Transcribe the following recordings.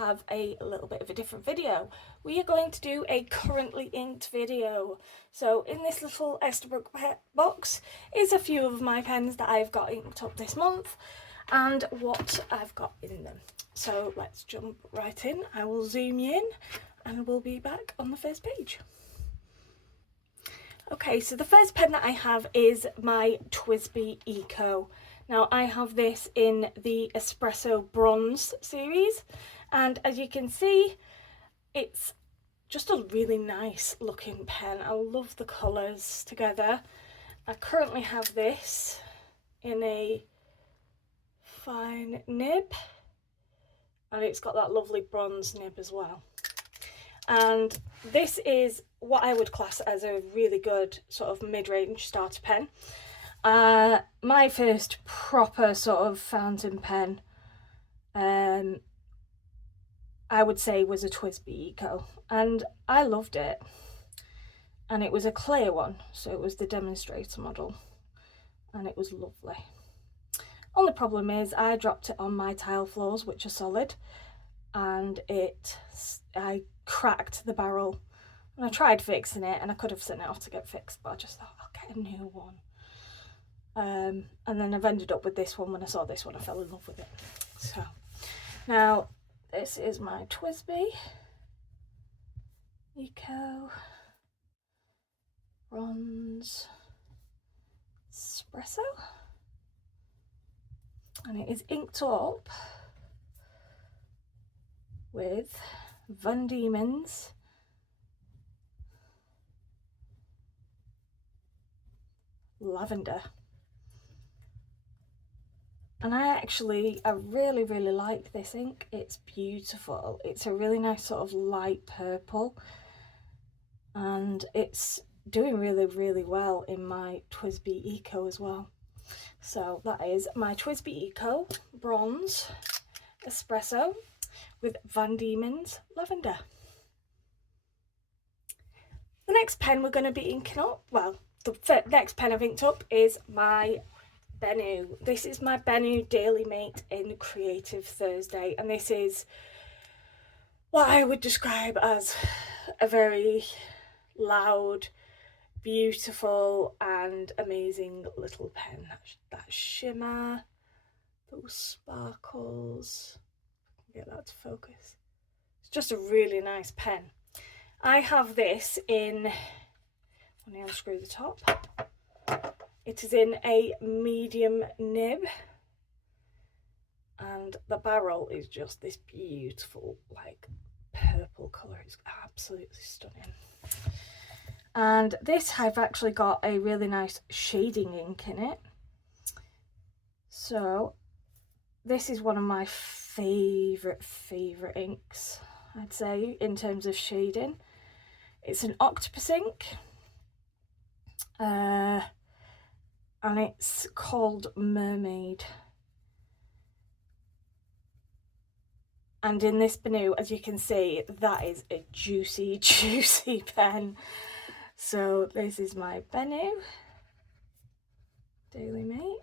have a little bit of a different video. We are going to do a currently inked video. So in this little Esterbrook box is a few of my pens that I've got inked up this month and what I've got in them. So let's jump right in. I will zoom you in and we'll be back on the first page. Okay, so the first pen that I have is my TWSBI Eco. Now I have this in the Espresso Bronze series, and as you can see, it's just a really nice looking pen. I love the colours together. I currently have this in a fine nib, and it's got that lovely bronze nib as well. And this is what I would class as a really good sort of mid-range starter pen. My first proper sort of fountain pen, I would say, was a TWSBI Eco, and I loved it. And it was a clear one, so it was the demonstrator model, and it was lovely. Only problem is I dropped it on my tile floors, which are solid, and I cracked the barrel, and I tried fixing it, and I could have sent it off to get fixed, but I just thought I'll get a new one. And then I've ended up with this one. When I saw this one, I fell in love with it. So now this is my TWSBI Eco Bronze Espresso, and it is inked up with Diemans Lavender. And I really like this ink. It's beautiful. It's a really nice sort of light purple, and it's doing really well in my TWSBI Eco as well. So that is my TWSBI Eco Bronze Espresso with Diemans Lavender. The next pen we're going to be inking up, well, the next pen I've inked up is my Bennu. This is my Bennu Daily Mate in Creative Thursday, and this is what I would describe as a very loud, beautiful and amazing little pen. That shimmer, those sparkles, get that to focus. It's just a really nice pen. I have this in, let me unscrew the top. It is in a medium nib, and the barrel is just this beautiful like purple colour. It's absolutely stunning. And this, I've actually got a really nice shading ink in it. So this is one of my favourite inks, I'd say, in terms of shading. It's an Octopus ink. And it's called Mermaid. And in this Bennu, as you can see, that is a juicy pen. So this is my Bennu Daily Mate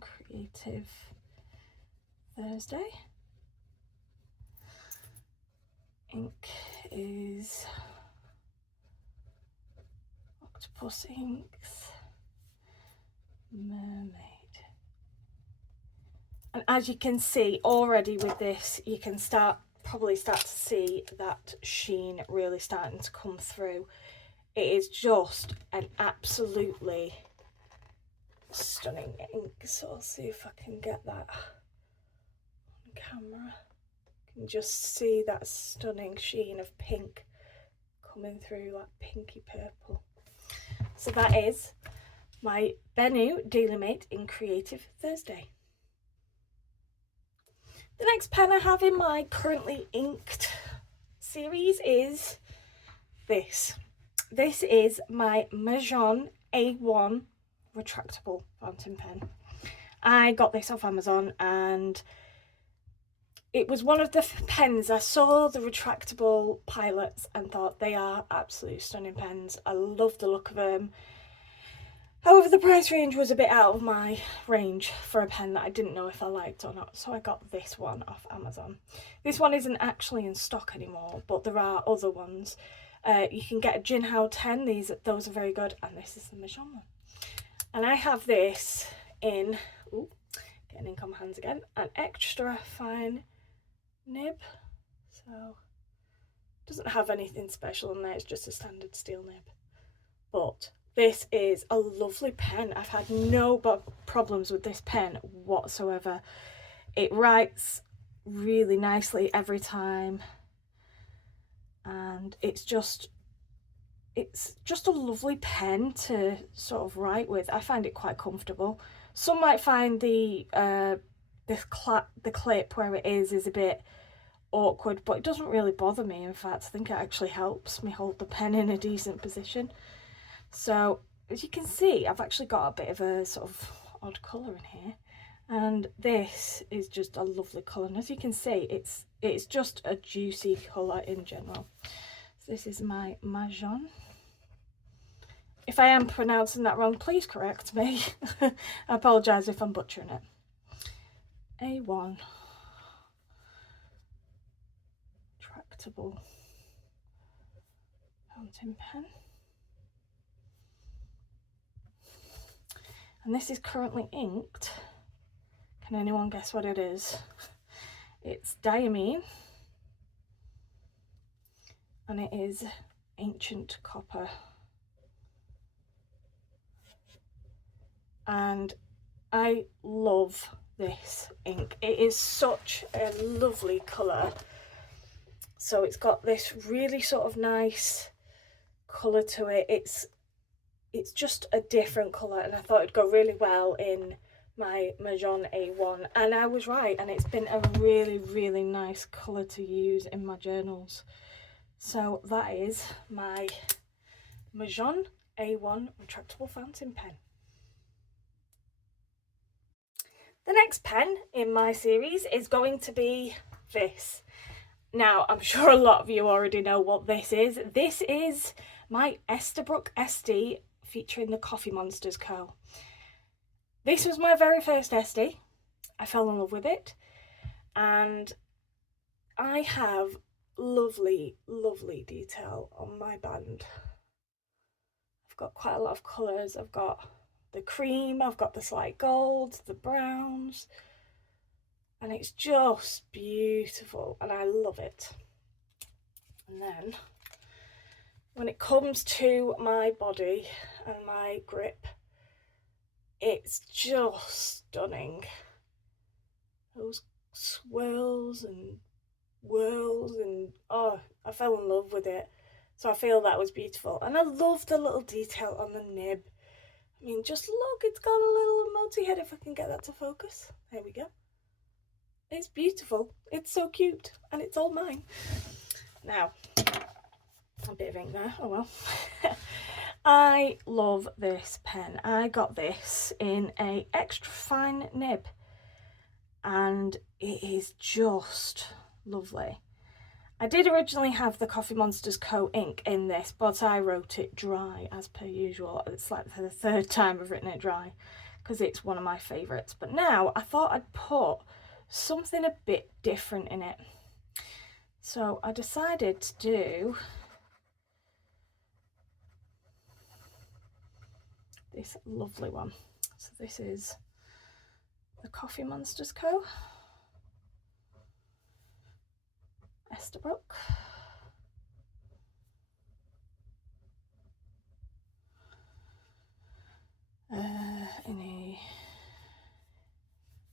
Creative Thursday. Ink is Octopus inks Mermaid. And as you can see already with this, you can probably start to see that sheen really starting to come through. It is just an absolutely stunning ink. So I'll see if I can get that on camera. You can just see that stunning sheen of pink coming through, like pinky purple. So that is my Bennu Daily Mate in Creative Thursday. The next pen I have in my currently inked series is this. This is my Majon A1 retractable fountain pen. I got this off Amazon, and it was one of the pens. I saw the retractable pilots and thought they are absolutely stunning pens. I love the look of them. However, the price range was a bit out of my range for a pen that I didn't know if I liked or not, so I got this one off Amazon. This one isn't actually in stock anymore, but there are other ones. You can get a Jinhao 10, those are very good, and this is the Majon one. And I have this in, getting ink on my hands again, an extra fine nib. So, it doesn't have anything special in there, it's just a standard steel nib. But this is a lovely pen. I've had no problems with this pen whatsoever. It writes really nicely every time, and it's just a lovely pen to sort of write with. I find it quite comfortable. Some might find the clip where it is a bit awkward, but it doesn't really bother me. In fact, I think it actually helps me hold the pen in a decent position. So as you can see, I've actually got a bit of a sort of odd colour in here, and this is just a lovely colour, and as you can see, it's just a juicy colour in general. So this is my Majon. If I am pronouncing that wrong, please correct me. I apologise if I'm butchering it. A1 tractable fountain pen. And this is currently inked. Can anyone guess what it is? It's Diamine, and it is Ancient Copper. And I love this ink. It is such a lovely colour. So it's got this really sort of nice colour to it. It's just a different colour, and I thought it'd go really well in my Majon A1, and I was right, and it's been a really, really nice colour to use in my journals. So that is my Majon A1 retractable fountain pen. The next pen in my series is going to be this. Now, I'm sure a lot of you already know what this is. This is my Esterbrook SD featuring the Coffee Monsters Co. This was my very first SD. I fell in love with it, and I have lovely, lovely detail on my band. I've got quite a lot of colours. I've got the cream, I've got the slight golds, the browns, and it's just beautiful, and I love it. And then when it comes to my body and my grip, it's just stunning. Those swirls and whirls, and oh, I fell in love with it. So I feel that was beautiful, and I love the little detail on the nib. I mean, just look, it's got a little emoji head, if I can get that to focus. There we go. It's beautiful. It's so cute, and it's all mine. Now, a bit of ink there, oh well. I love this pen. I got this in a extra fine nib, and it is just lovely. I did originally have the Coffee Monsters Co. ink in this, but I wrote it dry as per usual. It's like the third time I've written it dry because it's one of my favourites. But now I thought I'd put something a bit different in it. So I decided to do this lovely one. So this is the Coffee Monsters Co. Esterbrook.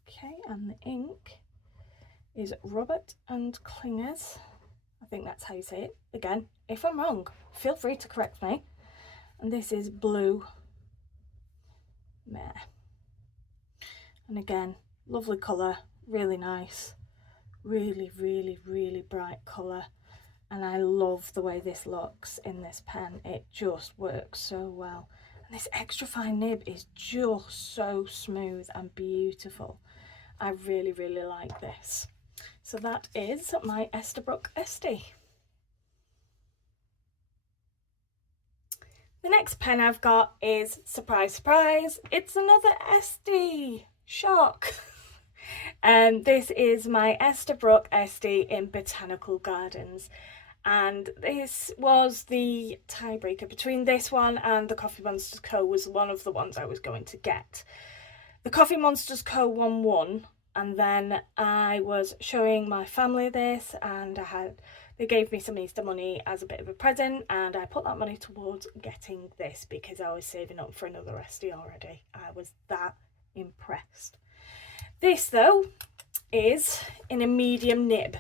Okay, and the ink is Robert and Klingers. I think that's how you say it. Again, if I'm wrong, feel free to correct me. And this is Blue Mare. And again, lovely colour, really nice. Really, really, really bright colour, and I love the way this looks in this pen. It just works so well, and this extra fine nib is just so smooth and beautiful. I really, really like this. So that is my Esterbrook SD. The next pen I've got is, surprise, surprise, it's another SD. Shock. This is my Esterbrook SD in Botanical Gardens. And this was the tiebreaker between this one and the Coffee Monsters Co. was one of the ones I was going to get. The Coffee Monsters Co. won, and then I was showing my family this, and they gave me some Easter money as a bit of a present, and I put that money towards getting this because I was saving up for another SD already. I was that impressed. This though is in a medium nib.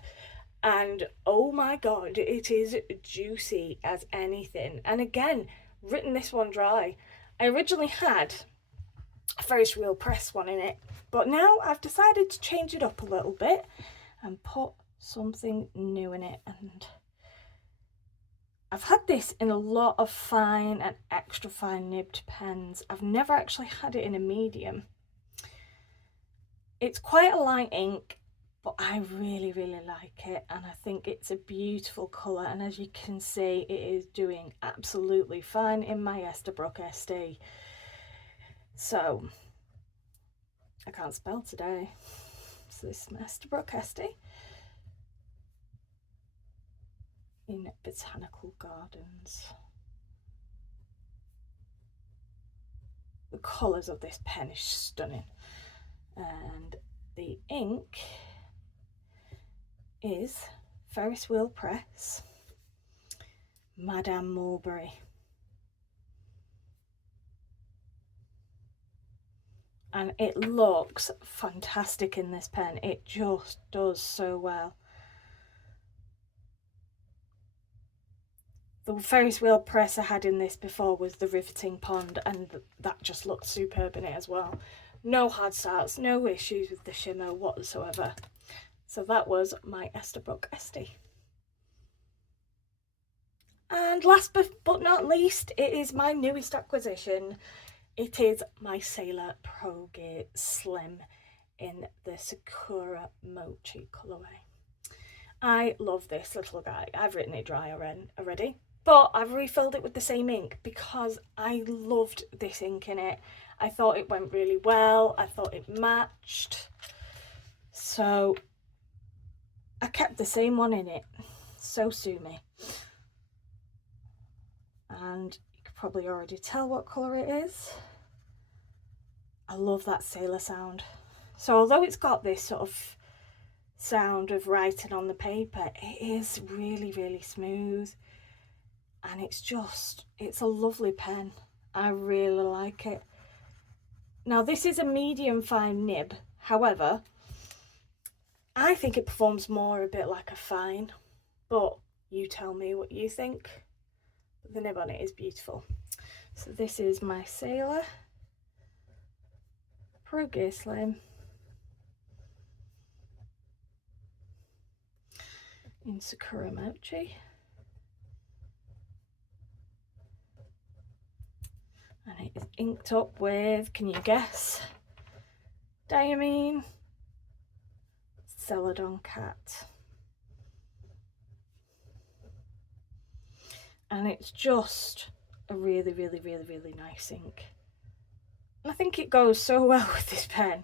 And oh my god, it is juicy as anything. And again, written this one dry. I originally had a Ferris wheel press one in it, but now I've decided to change it up a little bit and put something new in it. And I've had this in a lot of fine and extra fine nibbed pens. I've never actually had it in a medium. It's quite a light ink, but I really like it, and I think it's a beautiful colour, and as you can see it is doing absolutely fine in my Esterbrook SD. So I can't spell today, so this is my Esterbrook SD in Botanical Gardens. The colours of this pen is stunning, and the ink is Ferris Wheel Press, Madame Mulberry. And it looks fantastic in this pen. It just does so well. The Ferris Wheel Press I had in this before was the Riveting Pond, and that just looked superb in it as well. No hard starts, no issues with the shimmer whatsoever. So that was my Esterbrook SD. And last but not least, it is my newest acquisition. It is my Sailor Pro Gear Slim in the Sakura Mochi colourway. I love this little guy. I've written it dry already, but I've refilled it with the same ink because I loved this ink in it. I thought it went really well. I thought it matched. So I kept the same one in it. So sue me. And you could probably already tell what colour it is. I love that sailor sound. So although it's got this sort of sound of writing on the paper, it is really smooth, and it's a lovely pen. I really like it. Now this is a medium fine nib, however I think it performs more a bit like a fine, but you tell me what you think. But the nib on it is beautiful. So this is my Sailor Pro Gear Slim in Sakura Mochi. And it is inked up with, can you guess? Diamine, Celadon Cat. And it's just a really nice ink. And I think it goes so well with this pen.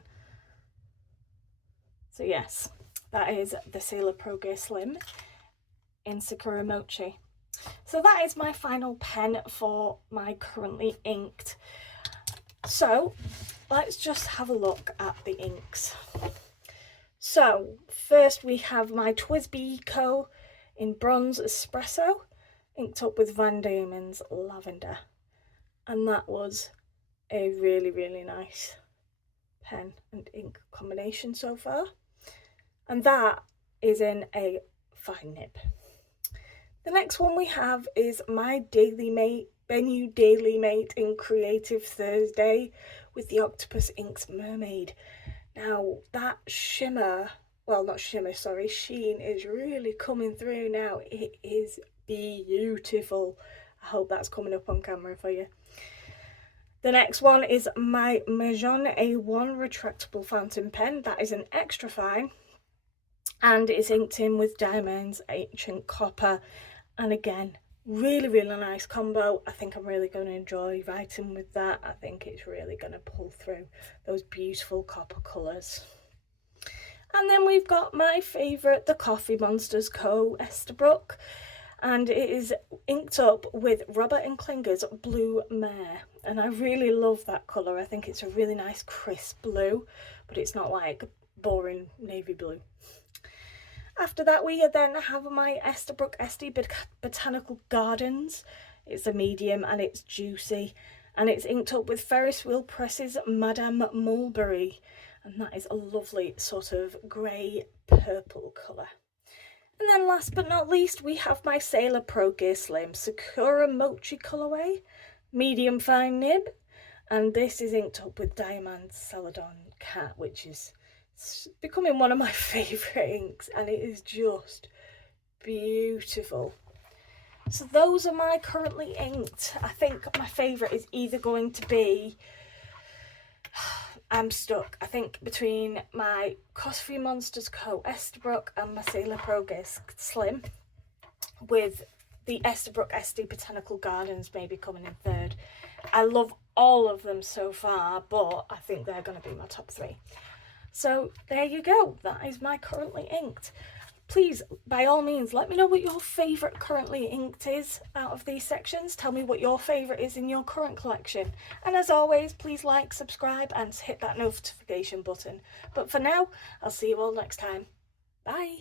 So yes, that is the Sailor Pro Gear Slim in Sakura Mochi. So that is my final pen for my currently inked. So let's just have a look at the inks. So first we have my TWSBI Eco in Bronze Espresso, inked up with Van Dieman's Lavender. And that was a really nice pen and ink combination so far. And that is in a fine nib. The next one we have is my Daily Mate, Bennu Daily Mate in Creative Thursday with the Octopus Inks Mermaid. Now that shimmer, well not shimmer, sorry, sheen is really coming through now. It is beautiful. I hope that's coming up on camera for you. The next one is my Majon A1 retractable fountain pen. That is an extra fine and it's inked in with Diamonds Ancient Copper. And again, Really, really nice combo. I think I'm really going to enjoy writing with that. I think it's really going to pull through those beautiful copper colours. And then we've got my favourite, the Coffee Monsters Co. Esterbrook. And it is inked up with Robert and Klinger's Blue Mare. And I really love that colour. I think it's a really nice crisp blue, but it's not like boring navy blue. After that, we then have my Esterbrook Esty Botanical Gardens. It's a medium and it's juicy, and it's inked up with Ferris Wheel Press's Madame Mulberry, and that is a lovely sort of grey purple colour. And then last but not least, we have my Sailor Pro Gear Slim Sakura Mochi colourway, medium fine nib, and this is inked up with Dieman's Celadon Cat, which is becoming one of my favourite inks, and it is just beautiful. So those are my currently inked. I think my favourite is either going to be, I'm stuck, I think between my Coffee Monsters Co. Esterbrook and my Sailor Pro Gear Slim, with the Esterbrook Esty Botanical Gardens maybe coming in third. I love all of them so far, but I think they're going to be my top 3. So there you go, that is my currently inked. Please, by all means, let me know what your favourite currently inked is out of these sections. Tell me what your favourite is in your current collection. And as always, please like, subscribe and hit that notification button. But for now, I'll see you all next time. Bye!